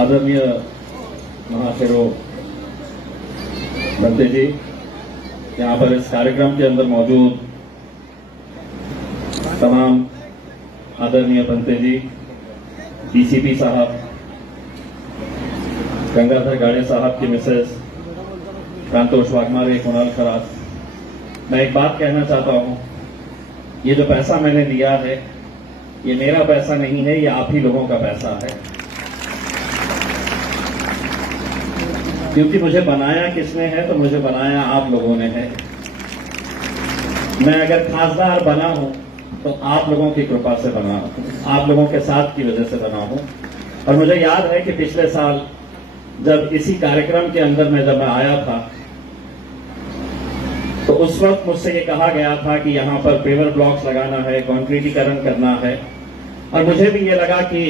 आदरणीय महाशयों, भंते जी, यहाँ पर इस कार्यक्रम के अंदर मौजूद तमाम आदरणीय भंते जी, डीसीपी साहब, गंगाधर गाड़े साहब की मिसेस प्रांतोष वाघमारे, कुणाल खरास, मैं एक बात कहना चाहता हूं, ये जो पैसा मैंने लिया है ये मेरा पैसा नहीं है, ये आप ही लोगों का पैसा है। क्योंकि मुझे बनाया किसने है, तो मुझे बनाया आप लोगों ने है। मैं अगर खासदार बना हूं तो आप लोगों की कृपा से बना हूं, आप लोगों के साथ की वजह से बना हूं। और मुझे याद है कि पिछले साल जब इसी कार्यक्रम के अंदर जब मैं आया था तो उस वक्त मुझसे ये कहा गया था कि यहां पर पेवर ब्लॉक्स लगाना है, कंक्रीटीकरण करना है। और मुझे भी ये लगा कि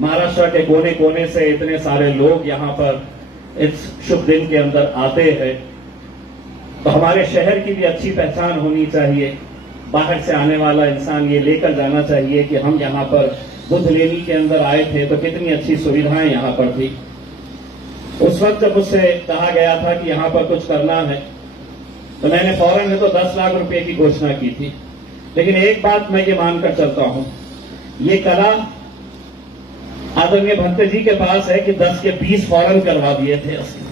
महाराष्ट्र के कोने कोने से इतने सारे लोग यहां पर इस शुभ दिन के अंदर आते हैं, तो हमारे शहर की भी अच्छी पहचान होनी चाहिए। बाहर से आने वाला इंसान ये लेकर जाना चाहिए कि हम यहां पर बुद्ध लेनी के अंदर आए थे तो कितनी अच्छी सुविधाएं यहां पर थी। उस वक्त जब मुझसे कहा गया था कि यहां पर कुछ करना है तो मैंने फौरन में तो 10 लाख रुपए की घोषणा की थी। लेकिन एक बात मैं ये मानकर चलता हूं, ये कला आदरणीय भंते जी के पास है कि 10 के 20 फौरन करवा दिए थे उसने।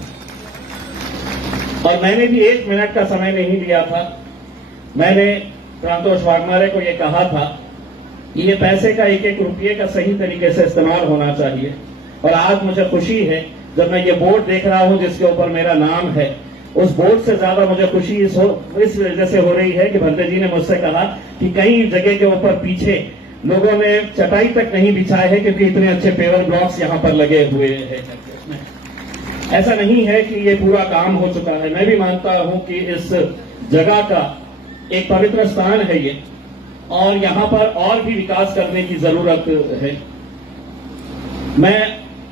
और मैंने भी 1 मिनट का समय नहीं लिया था। मैंने प्रांतोष वाघमारे को यह कहा था कि ये पैसे का एक एक रुपये का सही तरीके से इस्तेमाल होना चाहिए। और आज मुझे खुशी है जब मैं ये बोर्ड देख रहा हूं जिसके ऊपर मेरा नाम है, उस बोर्ड से ज्यादा मुझे खुशी इस वजह से हो रही है कि भंते जी ने मुझसे कहा कि कई जगह के ऊपर पीछे लोगों ने चटाई तक नहीं बिछाए है क्योंकि इतने अच्छे पेवर ब्लॉक्स यहां पर लगे हुए हैं। ऐसा नहीं है कि ये पूरा काम हो चुका है। मैं भी मानता हूं कि इस जगह का एक पवित्र स्थान है ये, और यहां पर और भी विकास करने की जरूरत है। मैं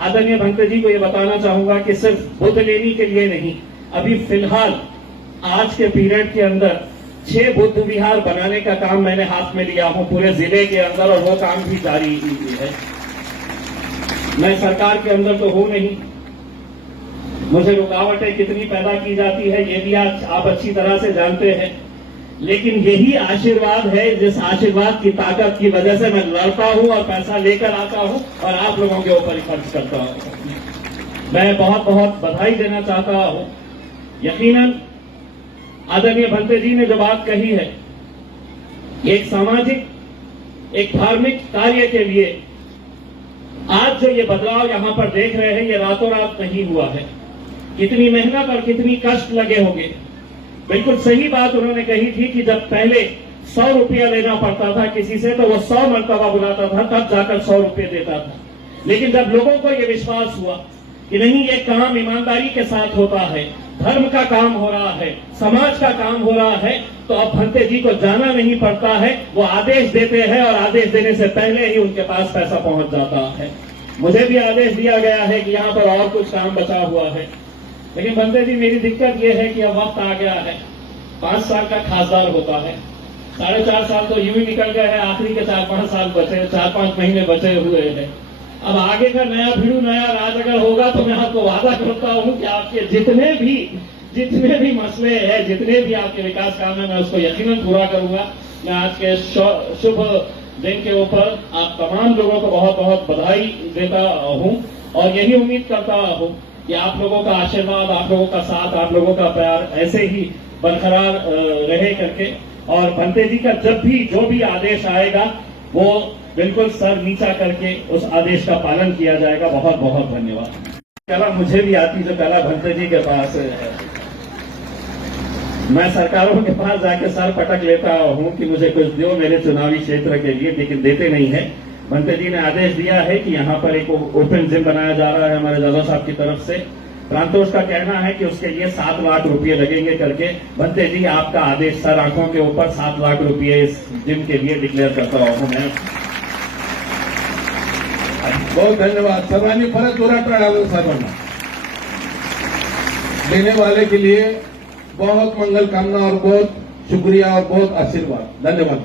आदरणीय भंते जी को यह बताना चाहूंगा कि सिर्फ बुद्ध लेनी के लिए नहीं, अभी फिलहाल आज के पीरियड के अंदर 6 बुद्ध विहार बनाने का काम मैंने हाथ में लिया हूं पूरे जिले के अंदर, और वो काम भी जारी है। मैं सरकार के अंदर तो हूं नहीं, मुझे रुकावटें कितनी पैदा की जाती है ये भी आज आप अच्छी तरह से जानते हैं। लेकिन यही आशीर्वाद है जिस आशीर्वाद की ताकत की वजह से मैं लड़ता हूं और पैसा लेकर आता हूं और आप लोगों के ऊपर खर्च करता हूं। मैं बहुत बहुत बधाई देना चाहता हूं। यकीनन आदरणीय भंते जी ने जो बात कही है, एक सामाजिक, एक धार्मिक कार्य के लिए आज जो ये बदलाव यहां पर देख रहे हैं, ये रातों रात नहीं हुआ है। कितनी मेहनत और कितनी कष्ट लगे होंगे। बिल्कुल सही बात उन्होंने कही थी कि जब पहले 100 रुपया लेना पड़ता था किसी से तो वो 100 मरतबा बुलाता था, तब जाकर 100 रुपये देता था। लेकिन जब लोगों को ये विश्वास हुआ कि नहीं, ये काम ईमानदारी के साथ होता है, धर्म का काम हो रहा है, समाज का काम हो रहा है, तो अब भंते जी को जाना नहीं पड़ता है। वो आदेश देते हैं और आदेश देने से पहले ही उनके पास पैसा पहुंच जाता है। मुझे भी आदेश दिया गया है कि यहां पर और कुछ काम बचा हुआ है। लेकिन भंते जी, मेरी दिक्कत यह है कि अब वक्त आ गया है, 5 साल का खासदार होता है, 4.5 साल तो यूं ही निकल गए हैं, आखिरी के 4-5 साल बचे, 4-5 महीने बचे हुए हैं। अब आगे का नया भिड़ू, नया राज अगर होगा तो मैं आपको वादा करता हूं कि आपके जितने भी मसले हैं, जितने भी आपके विकास काम है, मैं उसको यकीनन पूरा करूंगा। मैं आज के शुभ दिन के ऊपर आप तमाम लोगों को बहुत बहुत बधाई देता हूं और यही उम्मीद करता हूं कि आप लोगों का आशीर्वाद, आप लोगों का साथ, आप लोगों का प्यार ऐसे ही बरकरार रहे करके। और भंते जी का जब भी जो भी आदेश आएगा वो बिल्कुल सर नीचा करके उस आदेश का पालन किया जाएगा। बहुत बहुत धन्यवाद। कला मुझे भी आती जो कला भंते जी के पास है। मैं सरकारों के पास जाके सर पटक लेता हूं कि मुझे कुछ दो मेरे चुनावी क्षेत्र के लिए, लेकिन देते नहीं है। भंते जी ने आदेश दिया है कि यहां पर एक ओपन जिम बनाया जा रहा है हमारे दादा साहब की तरफ से। प्रांतोष का कहना है कि उसके लिए 7 लाख रुपए लगेंगे करके। भंते जी, आपका आदेश सर आंखों के ऊपर 7 लाख रुपए इस जिम के लिए डिक्लेयर करता हूं मैं। बहुत धन्यवाद। सर्वांनी परत जोरात टाळ्या सर्वांना देने वाले के लिए बहुत मंगल कामना और बहुत शुक्रिया और बहुत आशीर्वाद। धन्यवाद।